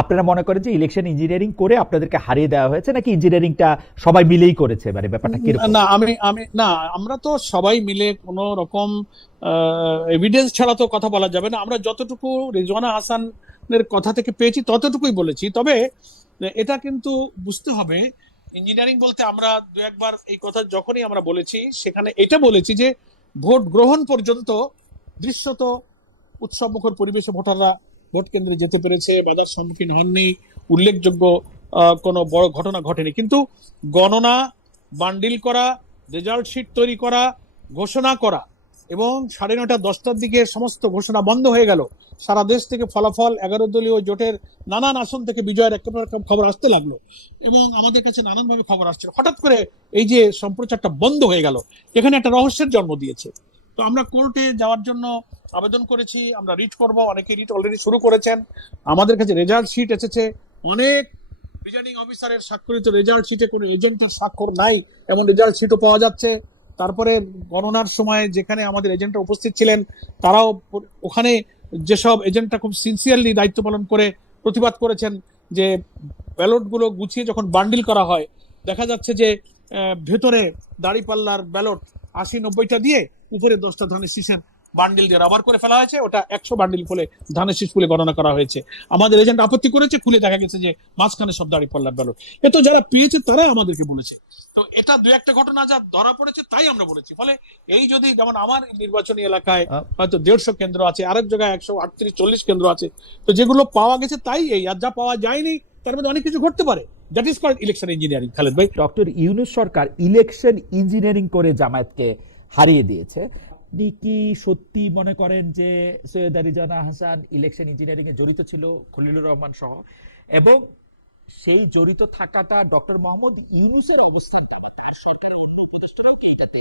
আপনারা মনে করেন যে ইলেকশন ইঞ্জিনিয়ারিং করে আপনাদেরকে হারিয়ে দেওয়া হয়েছে, নাকি ইঞ্জিনিয়ারিংটা সবাই মিলেই করেছে, মানে ব্যাপারটা কিরকম? না, আমি আমি না, আমরা তো সবাই মিলে কোনো রকম এভিডেন্স ছাড়া তো কথা বলা যাবে না। আমরা যতটুকু রেজওয়ানা হাসানের কথা থেকে পেয়েছি ততটুকুই বলেছি। তবে এটা কিন্তু বুঝতে হবে, ইঞ্জিনিয়ারিং বলতে আমরা দু একবার এই কথা যখনই আমরা বলেছি সেখানে এটা বলেছি যে ভোট গ্রহণ পর্যন্ত দৃশ্যত উৎসবমুখর পরিবেশে ভোটাররা ভোট কেন্দ্রে যেতে পেরেছে, বাধার সম্মুখীন হননি, উল্লেখযোগ্য কোনো বড় ঘটনা ঘটেনি। কিন্তু গণনা, বান্ডিল করা, রেজাল্ট শিট তৈরি করা, ঘোষণা করা এবং 9:30-10টার দিকে সমস্ত ঘোষণা বন্ধ হয়ে গেল। সারা দেশ থেকে ফলাফল, 11 দলীয় জোটের নানান আসন থেকে বিজয়ের একটা খবর আসতে লাগলো এবং আমাদের কাছে নানানভাবে খবর আসছে। হঠাৎ করে এই যে সম্প্রচারটা বন্ধ হয়ে গেল, এখানে একটা রহস্যের জন্ম দিয়েছে। তো আমরা কোর্টে যাওয়ার জন্য আবেদন করেছি, আমরা রিট করব, অনেকে রিট অলরেডি শুরু করেছেন। আমাদের কাছে রেজাল্ট শিট এসেছে, অনেক প্রিজাইডিং অফিসারের স্বাক্ষরিত রেজাল্ট শিটে কোনো এজেন্টের স্বাক্ষর নাই এমন রেজাল্ট শিটও পাওয়া যাচ্ছে। তারপরে গণনার সময় যেখানে আমাদের এজেন্টরা উপস্থিত ছিলেন, তারাও ওখানে যেসব এজেন্টরা খুব সিনসিয়ারলি দায়িত্ব পালন করে প্রতিবাদ করেছেন যে ব্যালটগুলো গুছিয়ে যখন বান্ডিল করা হয় দেখা যাচ্ছে যে ভেতরে দাড়িপাল্লার ব্যালট 80-90টা দিয়ে উপরে 10টা ধানের শীষের বান্ডিল দিয়ে রাবার করে ফেলা হয়েছে, ওটা 100 বান্ডিল ফুলে ধানের শীষ ফুলে গণনা করা হয়েছে। আমাদের এজেন্ট আপত্তি করেছে, খুলে দেখা গেছে যে মাঝখানে সব দাড়িপাল্লার ব্যালট। এ তো যারা পেয়েছে তারাই আমাদেরকে বলেছে। তো এটা দু একটা ঘটনা যা ধরা পড়েছে তাই আমরা বলেছি। ফলে এই যদি যেমন আমার নির্বাচনী এলাকায় হয়তো 150 কেন্দ্র আছে, আরেক জায়গায় 138-40 কেন্দ্র আছে, তো যেগুলো পাওয়া গেছে তাই এই, আর যা পাওয়া যায়নি তার মধ্যে অনেক কিছু ঘটতে পারে। That is called election engineering. Khaled ভাই, ডক্টর ইউনূস সরকার ইলেকশন ইঞ্জিনিয়ারিং করে জামায়াতকে হারিয়ে দিয়েছে। আপনি কি সত্যি মনে করেন যে সৈয়দা রিজওয়ানা হাসান ইলেকশন ইঞ্জিনিয়ারিং এ জড়িত ছিল, খলিলুর রহমান সহ, এবং সেই জড়িত থাকাটা ডক্টর মোহাম্মদ ইউনূসের অবস্থানটা তার সরকারের অন্য উপদেষ্টারাও কি এটাতে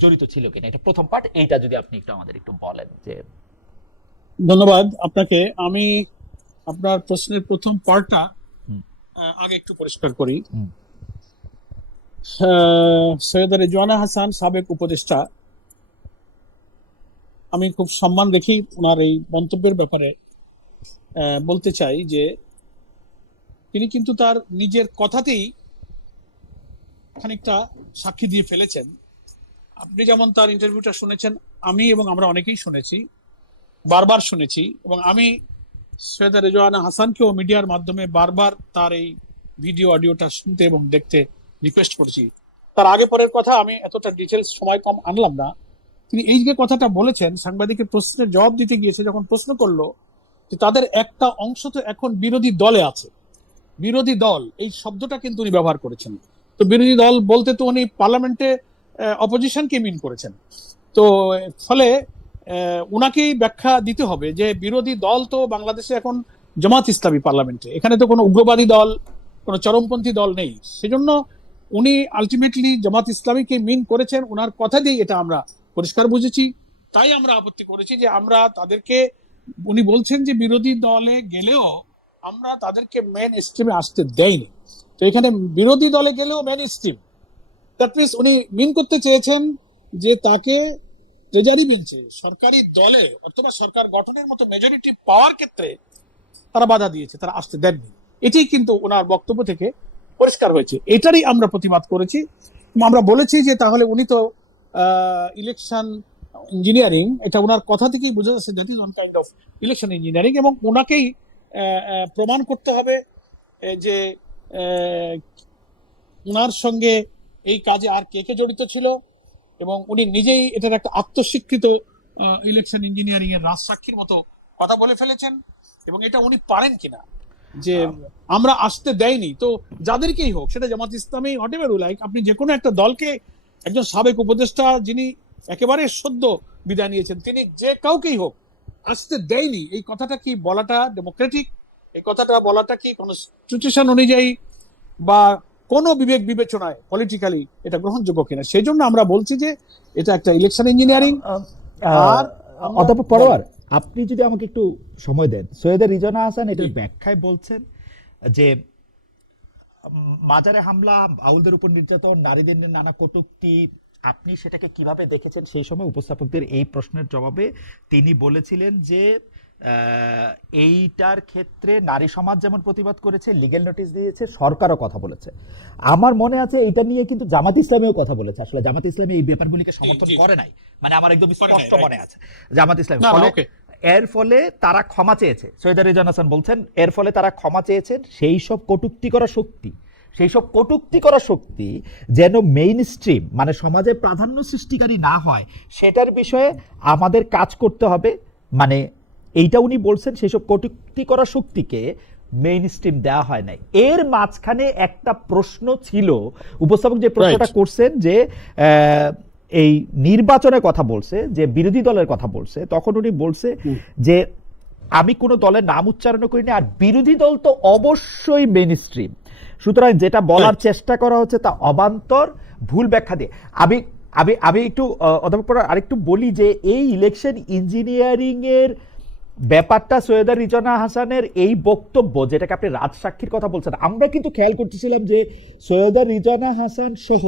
জড়িত ছিল কিনা? এটা প্রথম পার্ট, এইটা যদি আপনি একটু আমাদের একটু বলেন। যে ধন্যবাদ আপনাকে। আমি আপনার প্রশ্নের প্রথম পার্টটা আগে একটু পরিষ্কার করি। সৈয়দা রিজওয়ানা হাসান সাবেক উপদেষ্টা, আমি খুব সম্মান রেখেই ওনার এই মন্তব্যের ব্যাপারে বলতে চাই যে তিনি কিন্তু তার নিজের কথাতেই খানিকটা সাক্ষী দিয়ে ফেলেছেন। আপনি যেমন তার ইন্টারভিউটা শুনেছেন, আমি এবং আমরা অনেকেই শুনেছি, বারবার শুনেছি, এবং আমি সৈয়দা রিজওয়ানা হাসানকেও মিডিয়ার মাধ্যমে বারবার তার এই ভিডিও অডিওটা শুনতে এবং দেখতে রিকোয়েস্ট করেছি। তার আগে পরের কথা আমি এতটা ডিটেলস সময় কম আনলাম না। তিনি এই যে কথাটা বলেছেন, সাংবাদিকের প্রশ্নের জবাব দিতে গিয়েছে যখন প্রশ্ন করলো যে তাদের একটা অংশ তো এখন বিরোধী দলে আছে, বিরোধী দল এই শব্দটা কিন্তু উনি ব্যবহার করেছেন। তো বিরোধী দল বলতে তো উনি পার্লামেন্টে অপোজিশনকে মিন করেছেন। তো ফলে উনাকেই ব্যাখ্যা দিতে হবে যে বিরোধী দল তো বাংলাদেশে এখন জামাত ইসলামী পার্লামেন্টে, এখানে তো কোনো উগ্রবাদী দল, কোনো চরমপন্থী দল নেই। সেজন্য উনি আলটিমেটলি জামাত ইসলামীকে মিন করেছেন, ওনার কথা দিয়ে এটা আমরা পরিষ্কার বুঝেছি। তাই আমরা আপত্তি করেছি যে আমরা তাদেরকে, উনি বলছেন যে বিরোধী দলে গেলেও আমরা তাদেরকে মেন স্ট্রিমে আসতে দেয়নি। তো এখানে বিরোধী দলে গেলেও মেন স্ট্রিম, দ্যাট মিনস উনি মিন করতে চেয়েছেন যে তাকে ট্রেজারি বেঞ্চে সরকারি দলে অথবা সরকার গঠনের মতো মেজরিটি পাওয়ার ক্ষেত্রে তারা বাধা দিয়েছে, তারা আসতে দেননি। এটাই কিন্তু ওনার বক্তব্য থেকে পরিষ্কার হয়েছে। এটারই আমরা প্রতিবাদ করেছি। আমরা বলেছি যে তাহলে উনি তো ইলেকশন ইঞ্জিনিয়ারিং, এটা ওনার কথা থেকেই বোঝা যাচ্ছে that is one kind of election engineering, এবং ওনাকেই প্রমাণ করতে হবে যে ওনার সঙ্গে এই কাজে আর কে কে জড়িত ছিল, এবং উনি নিজেই এটার একটা আত্মস্বীকৃত ইলেকশন ইঞ্জিনিয়ারিং এর রাজসাক্ষীর মতো কথা বলে ফেলেছেন, এবং এটা উনি পারেন কিনা যে আমরা আসতে দেয়নি। তো যাদেরকেই হোক, সেটা Jamaat Islami whatever you like, আপনি যে কোনো একটা দলকে, একজন সাবেক উপদেষ্টা যিনি একেবারে সদ্য বিদায় নিয়েছেন, তিনি যে কাউকেই হোক আসতে দেয়নি, এই কথাটা কি বলাটা ডেমোক্রেটিক? এই কথাটা বলাটা কি কনস্টিটিউশন অনুযায়ী বা কোনো বিবেক বিবেচনায় পলিটিক্যালি এটা গ্রহণযোগ্য কিনা? সেই জন্য আমরা বলছি যে এটা একটা ইলেকশন ইঞ্জিনিয়ারিং। আর অধ্যাপক পরোয়ার, আপনি যদি আমাকে একটু সময় দেন, সৈয়দা রিজওয়ানা হাসান এটার ব্যাখ্যায় বলছেন যে মাজারে হামলা, বাউলদের উপর নির্যাতন, নারীদের নিয়ে নানা কটূক্তি, আপনি সেটাকে কিভাবে দেখেছেন? সেই সময় উপস্থাপকদের এই প্রশ্নের জবাবে তিনি বলেছিলেন যে এইটার ক্ষেত্রে নারী সমাজ যেমন প্রতিবাদ করেছে, লিগ্যাল নোটিশ দিয়েছে, সরকারও কথা বলেছে। আমার মনে আছে এটা নিয়ে কিন্তু জামাত ইসলামেও কথা বলেছে। আসলে জামাত ইসলামী এই ব্যাপারগুলিকে সমর্থন করে নাই, মানে আমার একদম স্পষ্ট মনে আছে জামাত ইসলাম। এর ফলে তারা ক্ষমা চেয়েছে, সৈয়দা রিজওয়ানা হাসান বলছেন এর ফলে তারা ক্ষমা চেয়েছেন। সেই সব কটূক্তি করা শক্তি যেন মেইন স্ট্রিম মানে সমাজে প্রাধান্য সৃষ্টিকারী না হয়, সেটার বিষয়ে আমাদের কাজ করতে হবে। মানে এইটা উনি বলছেন সেই সব কটূক্তি করা শক্তিকে মেইন স্ট্রিম দেওয়া হয় নাই। এর মাঝখানে একটা প্রশ্ন ছিল, উপস্থাপক যে প্রশ্নটা করছেন যে এই নির্বাচনের কথা বলছে, যে বিরোধী দলের কথা বলছে, তখন উনি বলছে যে আমি কোনো দলের নাম উচ্চারণ করিনি, আর বিরোধী দল তো অবশ্যই মেইন স্ট্রিম। সুতরাং যেটা বলার চেষ্টা করা হচ্ছে তা অবান্তর, ভুল ব্যাখ্যা দিয়ে। আমি একটু অধ্যাপক আরেকটু বলি যে এই ইলেকশন ইঞ্জিনিয়ারিং এর ব্যাপারটা সৈয়দা রিজওয়ানা হাসানের এই বক্তব্য, যেটাকে আপনি রাজসাক্ষীর কথা বলছেন, আমরা কিন্তু খেয়াল করতেছিলাম যে সৈয়দা রিজওয়ানা হাসান সহ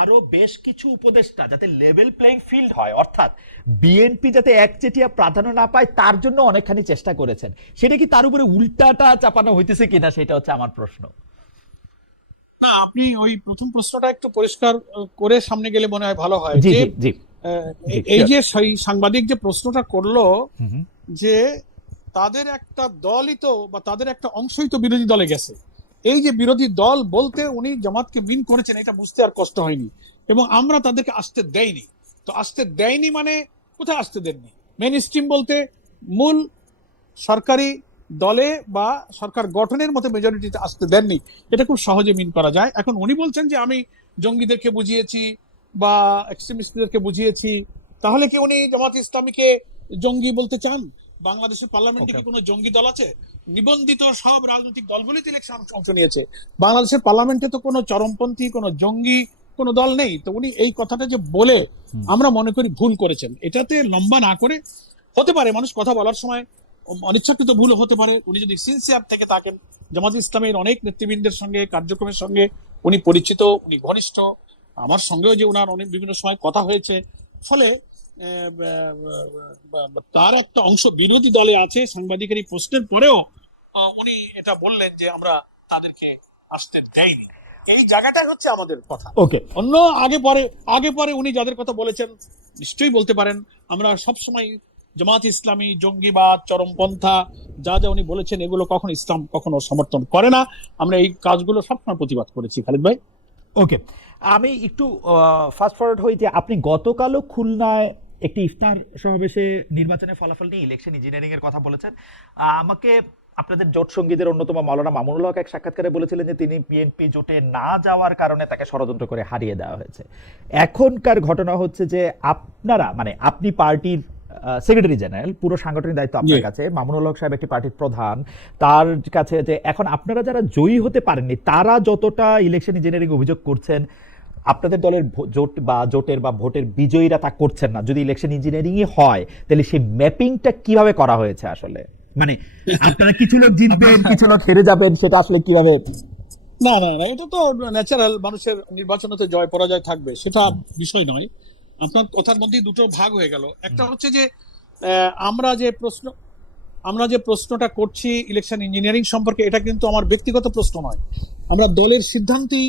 আরো বেশ কিছু উপদেষ্টা যাতে লেভেল প্লেইং ফিল্ড হয়, অর্থাৎ বিএনপি যাতে একচেটিয়া প্রাধান্য না পায় তার জন্য অনেকখানি চেষ্টা করেছেন। সেটা কি তার উপরে উল্টাটা চাপানো হইতেছে কিনা, সেটা হচ্ছে আমার প্রশ্ন। না, আপনি ওই প্রথম প্রশ্নটা একটু পরিষ্কার করে সামনে গেলে মনে হয় ভালো হয়। যে এই যে সাংবাদিক যে প্রশ্নটা করলো যে তাদের একটা দলই তো বা তাদের একটা অংশই তো বিরোধী দলে গেছে, এই যে বিরোধী দল বলতে উনি জামাতকে বিন করেছেন এটা বুঝতে আর কষ্ট হয়নি, এবং আমরা তাদেরকে আসতে দেয়নি। তো আসতে দেয়নি মানে কোথায় আসতে দেননি? মেইন স্ট্রিম বলতে মূল সরকারি দলে বা সরকার গঠনের মতো মেজরিটিতে আসতে দেননি, এটা খুব সহজে মিন করা যায়। এখন উনি বলছেন যে আমি জঙ্গিদেরকে বুঝিয়েছি বা এক্সট্রিমিস্টদেরকে বুঝিয়েছি, তাহলে কি উনি জামাত ইসলামীকে জঙ্গি বলতে চান? বাংলাদেশের পার্লামেন্টে কি কোনো জঙ্গি দল আছে? নিবন্ধিত সব রাজনৈতিক দলগুলিতে ইলেকশন অংশ নিয়েছে, বাংলাদেশের পার্লামেন্টে তো কোনো চরমপন্থী কোনো জঙ্গি কোনো দল নেই। তো উনি এই কথাটা যে বলে আমরা মনে করি ভুল করেছেন। এটাতে লম্বা না করে, হতে পারে মানুষ কথা বলার সময় অনিচ্ছাকৃত ভুল হতে পারে, উনি যদি সিনসিয়ার থেকে থাকেন, জামাত ইসলামের অনেক নেতৃবৃন্দের সঙ্গে কার্যক্রমের সঙ্গে উনি পরিচিত, উনি ঘনিষ্ঠ, আমার সঙ্গেও যে ওনার অনেক বিভিন্ন সময় কথা হয়েছে, ফলে তার একটা অংশ বিরোধী দলে আছে। সাংবাদিকের এই প্রশ্নের পরেও উনি এটা বললেন যে আমরা তাদেরকে আসতে দেয়নি, এই জায়গাটাই হচ্ছে আমাদের কথা। অন্য আগে পরে উনি যাদের কথা বলেছেন নিশ্চয়ই বলতে পারেন। আমরা সবসময় জামাত ইসলামী, জঙ্গিবাদ, চরমপন্থা যা যা উনি বলেছেন এগুলো কখনো ইসলাম কখনো সমর্থন করে না। আমরা এই কাজগুলো সবসময় প্রতিবাদ করেছি। খালিদ ভাই, আমি একটু ফাস্ট ফরওয়ার্ড হই যে আপনি গতকালও খুলনায় একটি ইফতার সমাবেশে নির্বাচনের ফলাফল নিয়ে ইলেকশন ইঞ্জিনিয়ারিং এর কথা বলেছেন। আমাকে আপনাদের জোট সঙ্গীদের অন্যতম মাওলানা মামুনুল হক এক সাক্ষাৎকারে বলেছিলেন যে তিনি বিএনপি জোটে না যাওয়ার কারণে তাকে ষড়যন্ত্র করে হারিয়ে দেওয়া হয়েছে। এখনকার ঘটনা হচ্ছে যে আপনারা মানে আপনি পার্টির সেক্রেটারি জেনারেল, পুরো সাংগঠনিক দায়িত্ব আপনার কাছে, মামুনুল হক সাহেব একটি পার্টির প্রধান, তার কাছে যে এখন আপনারা যারা জয়ী হতে পারেননি তারা যতটা ইলেকশন ইঞ্জিনিয়ারিং অভিযোগ করছেন, আপনাদের দলের জোট বা জোটের বা ভোটের বিজয়ীরা তা করছেন না। যদি ইলেকশন ইঞ্জিনিয়ারিংই হয় তাহলে সেই ম্যাপিংটা কিভাবে করা হয়েছে আসলে? মানে আপনারা কিছু লোক জিতবেন, কিছু লোক হেরে যাবেন, সেটা আসলে কিভাবে? না, এটা তো ন্যাচারাল, মানুষের নির্বাচনে তো জয় পরাজয় থাকবে, সেটা বিষয় নয়। আপনার কথার মধ্যে দুটো ভাগ হয়ে গেল। একটা হচ্ছে যে আমরা যে প্রশ্নটা করছি ইলেকশন ইঞ্জিনিয়ারিং সম্পর্কে, এটা কিন্তু আমার ব্যক্তিগত প্রশ্ন নয়। আমরা দলের সিদ্ধান্তেই,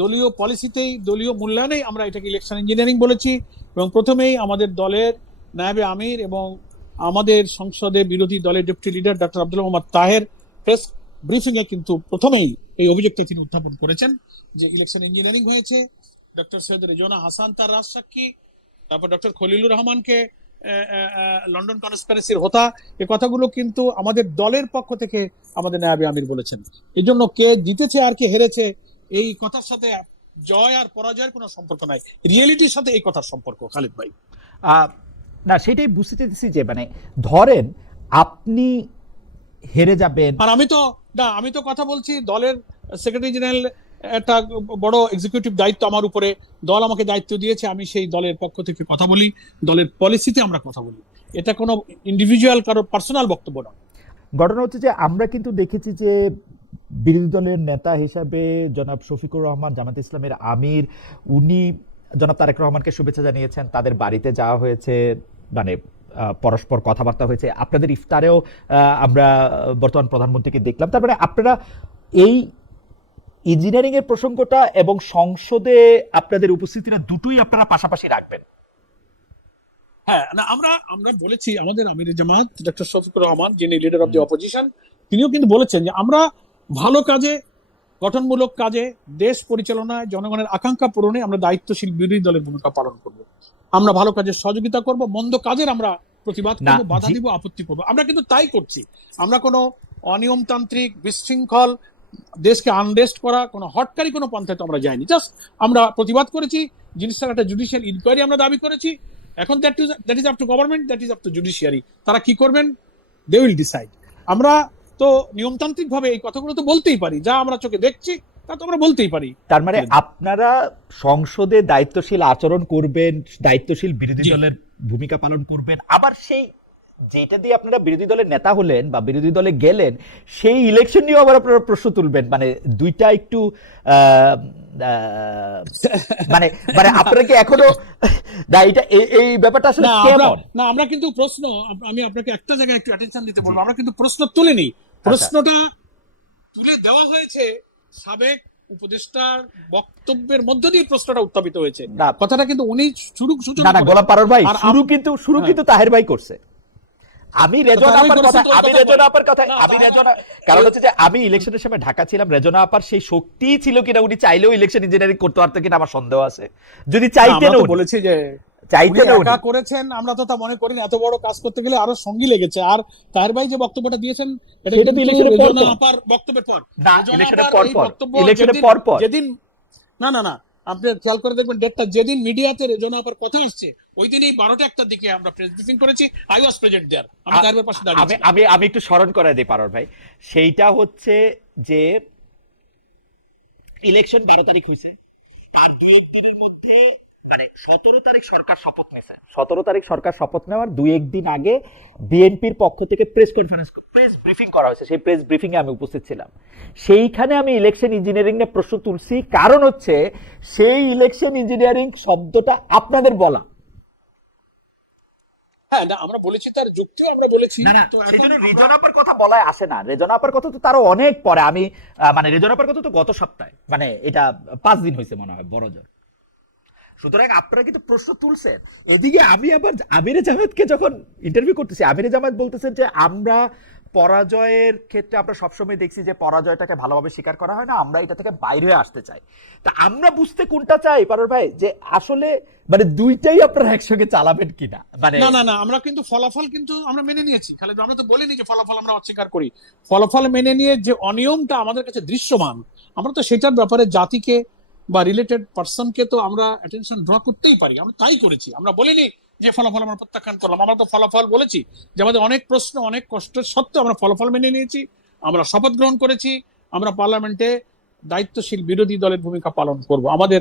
দলীয় পলিসিতেই, দলীয় মূল্যায়নেই আমরা এটাকে ইলেকশন ইঞ্জিনিয়ারিং বলেছি। এবং প্রথমেই আমাদের দলের নায়েবে আমির এবং আমাদের সংসদে বিরোধী দলের deputy leader doctor Abdul Mohammad Taher press briefing এ কিন্তু প্রথমেই এই অভিযোগটা তিনি উত্থাপন করেছেন যে ইলেকশন ইঞ্জিনিয়ারিং হয়েছে। ডক্টর সৈয়দা রিজওয়ানা হাসান তার রাজসাক্ষী, তারপর ডক্টর খলিলুর রহমানকে লন্ডন কনস্পিরেসির হোতা, এই কথাগুলো কিন্তু আমাদের দলের পক্ষ থেকে আমাদের নায়েবে আমির বলেছেন। এই জন্য কে জিতেছে আর কে হেরেছে এই কথার সাথে জয় আর পরাজয়ের কোনো সম্পর্ক নাই, রিয়েলিটির সাথে এই কথার সম্পর্ক। খালিদ ভাই, না সেটাই বুঝতে চাইছি যে মানে ধরেন আপনি হেরে যাবেন, আর আমি তো কথা বলছি দলের সেক্রেটারি জেনারেল, একটা বড় এক্সিকিউটিভ দায়িত্ব আমার উপরে, দল আমাকে দায়িত্ব দিয়েছে, আমি সেই দলের পক্ষ থেকে কথা বলি, দলের পলিসিতে আমরা কথা বলি, এটা কোনো ইন্ডিভিজুয়াল কারো পার্সোনাল বক্তব্য নয়। ঘটনা হচ্ছে যে আমরা কিন্তু দেখেছি যে বিরোধী দলের নেতা হিসাবে জনাব শফিকুর রহমান, জামাত ইসলামের আমির, উনি জনাব তারেক রহমানকে শুভেচ্ছা জানিয়েছেন, তাদের বাড়িতে যাওয়া হয়েছে, মানে পরস্পর কথাবার্তা হয়েছে, আপনাদের ইফতারেও আমরা বর্তমান প্রধানমন্ত্রীকে দেখলাম। তার মানে আপনারা এই ইঞ্জিনিয়ারিং এর প্রসঙ্গটা এবং সংসদে আপনাদের উপস্থিতিটা দুটোই আপনারা পাশাপাশি রাখবেন। হ্যাঁ, না আমরা আমরা বলেছি, আমাদের আমির জামাত ডক্টর শফিকুর রহমান, যিনি লিডার অফ দি অপোজিশন, তিনিও কিন্তু বলেছেন যে আমরা ভালো কাজে, গঠনমূলক কাজে, দেশ পরিচালনায়, জনগণের আকাঙ্ক্ষা পূরণে আমরা দায়িত্বশীল বিরোধী দলের ভূমিকা পালন করব। আমরা ভালো কাজের সহযোগিতা করব, মন্দ কাজের আমরা প্রতিবাদ করব, বাধা দিব, আপত্তি করব। আমরা কিন্তু তাই করছি। আমরা কোনো অনিয়মতান্ত্রিক, বিশৃঙ্খল, দেশকে আনরেস্ট করা কোনো হটকারী কোনো পন্থায় তো আমরা যাইনি। জাস্ট আমরা প্রতিবাদ করেছি, জিনিসটার একটা জুডিশিয়াল ইনকোয়ারি আমরা দাবি করেছি। এখন that is up to government, that is up to judiciary. তারা কি করবেন, দে উইল ডিসাইড। আমরা তো নিয়মতান্ত্রিক ভাবে এই কথাগুলো তো বলতেই পারি, যা আমরা চোখে দেখছি তা তো আমরা বলতেই পারি। তার মানে আপনারা সংসদে দায়িত্বশীল আচরণ করবেন, দায়িত্বশীল বিরোধী দলের ভূমিকা পালন করবেন, আবার সেই যেটা দিয়ে আপনারা বিরোধী দলের নেতা হলেন বা বিরোধী দলে গেলেন সেই ইলেকশন নিয়েও আবার আপনারা প্রশ্ন তুলবেন। মানে দুইটা একটু মানে মানে আপনারা কি এখনো না এটা এই ব্যাপারটা আসলে কেমন? না, আমরা কিন্তু প্রশ্ন, আমি আপনাকে একটা জায়গায় একটু অ্যাটেনশন দিতে বলবো, আমরা কিন্তু প্রশ্ন তুলিনি। প্রশ্নটা তুলে দেওয়া হয়েছে সাবেক উপদেষ্টার বক্তব্যের মধ্য দিয়ে প্রশ্নটা উত্থাপিত হয়েছে। কথাটা কিন্তু উনি সূচনা না গোলাম পারর ভাই, শুরু কিন্তু তাহের ভাই করছে। আমি রেজনা আপার কথা কারণ হচ্ছে যে আমি ইলেকশনের সময় ঢাকা ছিলাম, রেজনা আপার সেই শক্তি ছিল কিনা উনি চাইলেও ইলেকশন ইঞ্জিনিয়ারিং করতে পারতো কিনা আমার সন্দেহ আছে। যদি চাইতেন, বলেছি যে চাইতেন একা করেছেন, আমরা তো তা মনে করিনি। এত বড় কাজ করতে গেলে আরো সঙ্গী লেগেছে। আর তাহের ভাই যে বক্তব্যটা দিয়েছেন এটা কিন্তু রেজনা আপার বক্তব্যের পর না, ইলেকশনের পর যেদিন না আপনি খেয়াল করে দেখবেন ডেটটা, যেদিন মিডিয়াতে রেজনা আপার কথা আসছে ওই দিনই 12টা 1টার দিকে আমরা প্রেস ব্রিফিং করেছি। আই ওয়াজ প্রেজেন্ট দেয়ার, আমি তাহের পাশে দাঁড়িয়ে আমি একটু স্মরণ করাই দিই পারর ভাই। সেইটা হচ্ছে যে ইলেকশন 12 তারিখ হইছে, আর দুই একদিনের মধ্যে মানে 17 তারিখ সরকার শপথ নিয়েছে। 17 তারিখ সরকার শপথ নেওয়ার দুই একদিন আগে বিএনপির পক্ষ থেকে প্রেস ব্রিফিং করা হয়েছে। সেই প্রেস ব্রিফিং এ আমি উপস্থিত ছিলাম। সেইখানে আমি ইলেকশন ইঞ্জিনিয়ারিং নিয়ে প্রশ্ন তুলছি, কারণ হচ্ছে সেই ইলেকশন ইঞ্জিনিয়ারিং শব্দটা আপনাদের বলা। হ্যাঁ, না আমরা বলেছি, তার যুক্তিও আমরা বলেছি। সেজন্য রেজনা আপার কথা বলায় আসে না। রেজনা আপার কথা তো তারও অনেক পরে। আমি মানে রেজনা আপার কথা তো গত সপ্তাহে, মানে এটা 5 দিন হয়েছে মনে হয় বড় জোর। সুতরাং আপনারা কিন্তু প্রশ্ন তুলছেন। ওদিকে আমি আবার আমিরে জামায়াতকে যখন ইন্টারভিউ করতেছি, আমিরে জামায়াত বলতেছেন যে আমরা পরাজয়ের ক্ষেত্রে আমরা সবসময় দেখছি যে পরাজয়টাকে ভালোভাবে স্বীকার করা হয় না, আমরা এটা থেকে বাইরে হয়ে আসতে চাই। তা আমরা বুঝতে কোনটা চাই পারর ভাই, যে আসলে মানে দুইটাই আপনারা একসঙ্গে চালাবেন কিনা। মানে না আমরা কিন্তু ফলাফল কিন্তু আমরা মেনে নিয়েছি খালেদ, আমরা তো বলিনি যে ফলাফল আমরা অস্বীকার করি। ফলাফল মেনে নিয়ে যে অনিয়মটা আমাদের কাছে দৃশ্যমান, আমরা তো সেটার ব্যাপারে জাতিকে বা রিলেটেড পার্সনকে তো আমরা অ্যাটেনশন ড্র করতেই পারি। আমরা তাই করেছি, আমরা বলিনি যে ফলাফল আমরা প্রত্যাখ্যান করলাম। আমরা তো ফলাফল বলেছি যে আমাদের অনেক প্রশ্ন, অনেক কষ্টের সত্ত্বেও আমরা ফলাফল মেনে নিয়েছি, আমরা শপথ গ্রহণ করেছি, আমরা পার্লামেন্টে দায়িত্বশীল বিরোধী দলের ভূমিকা পালন করব। আমাদের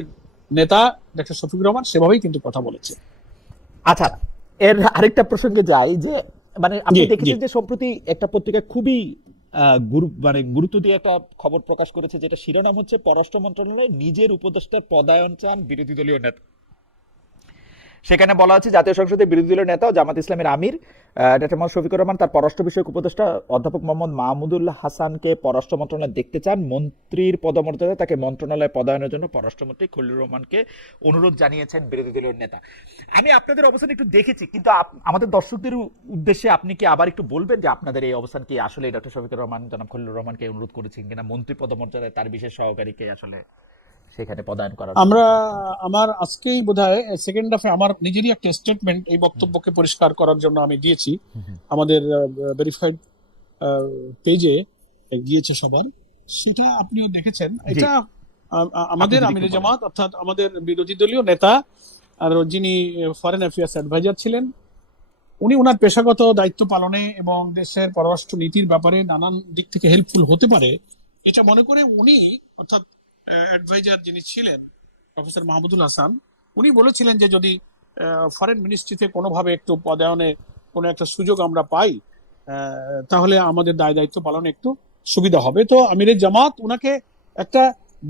নেতা ডক্টর শফিকুর রহমান সেভাবেই কিন্তু কথা বলেছে। আচ্ছা, এর আরেকটা প্রসঙ্গে যাই, যে মানে আপনি দেখেছেন যে সম্প্রতি একটা পত্রিকা খুবই মানে গুরুত্ব দিয়ে একটা খবর প্রকাশ করেছে, যেটা শিরোনাম হচ্ছে পররাষ্ট্র মন্ত্রণালয় নিজের উপদেষ্টার পদায়ন চান বিরোধী দলীয় নেতা। সেখানে বলা হচ্ছে জাতীয় সংসদের বিরোধী দলীয় নেতা ও জামাত ইসলামের আমির ডক্টর মোহাম্মদ শফিকুর রহমান তার পররাষ্ট্র বিষয়ক উপদেষ্টা অধ্যাপক মোহাম্মদ মাহমুদুল হাসানকে পররাষ্ট্র মন্ত্রণালয়ে দেখতে চান। মন্ত্রীর পদমর্যাদায় তাকে মন্ত্রণালয়ে পদায়নের জন্য পররাষ্ট্রমন্ত্রী খলিলুর রহমানকে অনুরোধ জানিয়েছেন বিরোধী দলীয় নেতা। আমি আপনাদের অবস্থান একটু দেখেছি, কিন্তু আমাদের দর্শকদের উদ্দেশ্যে আপনি কি আবার একটু বলবেন যে আপনাদের এই অবস্থান কি আসলে ডক্টর শফিকুর রহমান জনাব খলিলুর রহমানকে অনুরোধ করেছেন কিনা মন্ত্রী পদমর্যাদায় তার বিশেষ সহকারীকে আসলে সেখানে পদায়ন করা? আমার আজকেই বোধহয় সেকেন্ড হাফে আমার নিজেরই একটা স্টেটমেন্ট এই বক্তব্যকে পরিষ্কার করার জন্য আমি দিয়েছি, আমাদের ভেরিফাইড পেজে গিয়েছে সবার, সেটা আপনিও দেখেছেন। এটা আমাদের আমিরে জামাত অর্থাৎ আমাদের বিরোধী দলীয় নেতা আর যিনি ফরেন অ্যাফেয়ার্স অ্যাডভাইজার ছিলেন, উনি ওনার পেশাগত দায়িত্ব পালনে এবং দেশের পররাষ্ট্র নীতির ব্যাপারে নানান দিক থেকে হেল্পফুল হতে পারে এটা মনে করে উনি, অর্থাৎ অ্যাডভাইজার যিনি ছিলেন প্রফেসর মাহমুদুল হাসান, উনি বলেছিলেন যে যদি ফরেন মিনিস্ট্রিতে কোনোভাবে একটু পদায়নে কোনো একটা সুযোগ আমরা পাই তাহলে আমাদের দায় দায়িত্ব পালনে একটু সুবিধা হবে। তো আমিরে জামাত ওনাকে একটা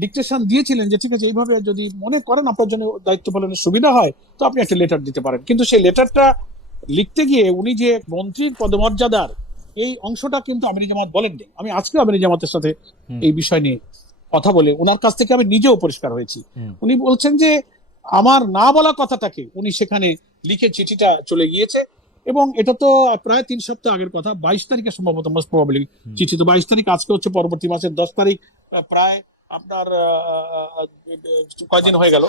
ডিকটেশন দিয়েছিলেন যে ঠিক আছে, এইভাবে যদি মনে করেন আপনার জন্য দায়িত্ব পালনের সুবিধা হয় তো আপনি একটা লেটার দিতে পারেন। কিন্তু সেই লেটারটা লিখতে গিয়ে উনি যে মন্ত্রীর পদমর্যাদার এই অংশটা কিন্তু আমির জামাত বলেননি। আমি আজকে আমির জামাতের সাথে এই বিষয় নিয়ে কথা বলে ওনার কাছ থেকে আমি নিজেও পরিষ্কার হয়েছি। উনি বলছেন যে আমার না বলা কথাটাকে উনি সেখানে লিখে চিঠিটা চলে গিয়েছে, এবং এটা তো প্রায় 3 সপ্তাহ আগের কথা, 22 তারিখে সম্ভবত মোস্ট প্রবাবলি চিঠি। তো 22 তারিখ, আজকে হচ্ছে পরবর্তী মাসের 10 তারিখ, প্রায় আপনার কয়দিন হয়ে গেল,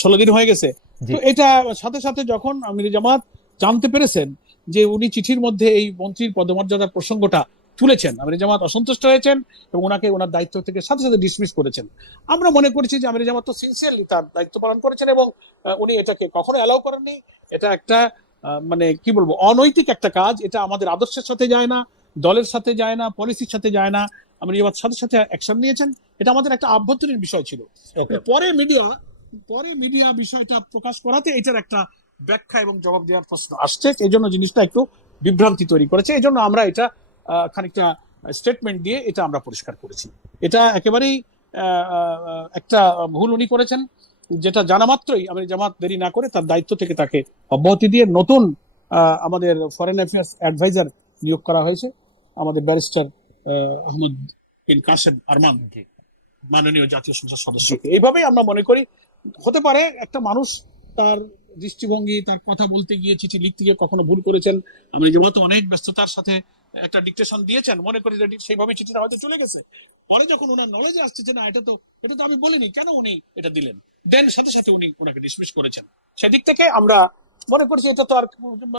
16 দিন হয়ে গেছে। তো এটা সাথে সাথে যখন আমির জামাত জানতে পেরেছেন যে উনি চিঠির মধ্যে এই মন্ত্রীর পদমর্যাদার প্রসঙ্গটা তুলেছেন, আমির জামাত অসন্তুষ্ট হয়েছেন এবং ওনাকে ওনার দায়িত্ব থেকে সাথে সাথে ডিসমিস করেছেন। আমরা মনে করেছি যে আমির জামাত তো সিনসিয়ারলি তার দায়িত্ব পালন করেছেন এবং উনি এটাকে কখনো অ্যালাউ করেননি। এটা একটা মানে কি বলবো, অনৈতিক একটা কাজ। এটা আমাদের আদর্শের সাথে যায় না, দলের সাথে যায় না, পলিসির সাথে যায় না। আমির জামাত সাথে সাথে অ্যাকশন নিয়েছেন। এটা আমাদের একটা আভ্যন্তরীণ বিষয় ছিল। পরে মিডিয়া বিষয়টা প্রকাশ করাতে এটার একটা ব্যাখ্যা এবং জবাব দেওয়ার প্রশ্ন আসছে, এই জন্য জিনিসটা একটু বিভ্রান্তি তৈরি করেছে। এই জন্য আমরা এটা খানিকটা স্টেটমেন্ট দিয়ে এটা আমরা পরিষ্কার করেছি। এটা একেবারেই একটা ভুল উনি করেছেন, যেটা জানা মাত্রই আমির জামাত দেরি না করে তার দায়িত্ব থেকে তাকে অব্যাহতি দিয়ে নতুন আমাদের ফরেন অ্যাফেয়ার্স অ্যাডভাইজার নিয়োগ করা হয়েছে, আমাদের ব্যারিস্টার আহমদ বিন কাসেম আরমান, মাননীয় জাতীয় সংসদ সদস্যকে। এইভাবেই আমরা মনে করি হতে পারে একটা মানুষ তার দৃষ্টিভঙ্গি, তার কথা বলতে গিয়ে, চিঠি লিখতে গিয়ে কখনো ভুল করেছেন। আমি যেহেতু অনেক ব্যস্ততার সাথে একটা ডিকটেশন দিয়েছেন, মনে করি যে সেইভাবে চিঠিটা হয়তো চলে গেছে। পরে যখন ওনার নলেজে আসছে যে না, এটা তো আমি বলিনি, কেন উনি এটা দিলেন, দেন সাথে সাথে উনি ওনাকে ডিসমিস করেছেন। সেদিক থেকে আমরা মনে করছি এটা তো আর